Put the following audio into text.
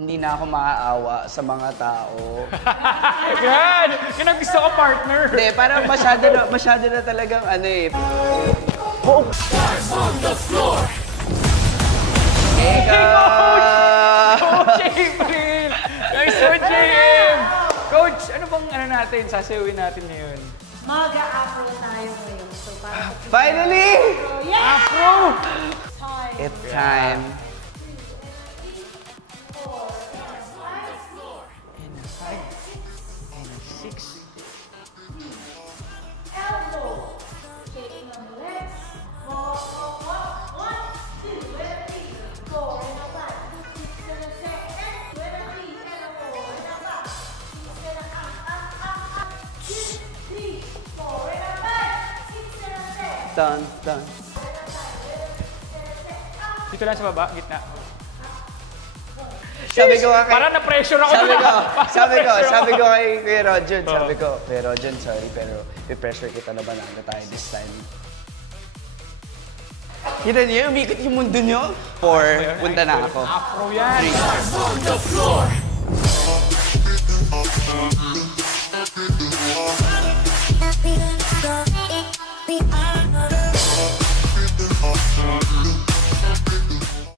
hindi na ako maaawa sa mga tao. Yan! Yan ang gusto ko, partner! Hindi, parang masyado na talagang ano eh. Oh! Hey, Coach! Coach April! Nice one, JM! Coach, ano bang ano natin, sasayawin natin ngayon? Mag-a-afro tayo ngayon. So, para Finally! yeah! Afro! Time. It's time. Elbow. Shaking on the legs. Walk, walk, walk. 1, 2, and a 3, 4, and a 5, 6, and a 7, and a 3, and a 4, and a 5, 6, and a up, 2, 3, 4, and a 5, 6, and a 7. Dun, dun. Dito lang sa baba, gitna. Sabi ko nga kay... Parang na-pressure ako. Sabi ko kay Kuya Rojon, Kuya Rojon, sorry, pero i-pressure kita na banana tayo this time. Kita niyo, umikot yung mundo niyo? 4, punta na ako. Afro yan! 3.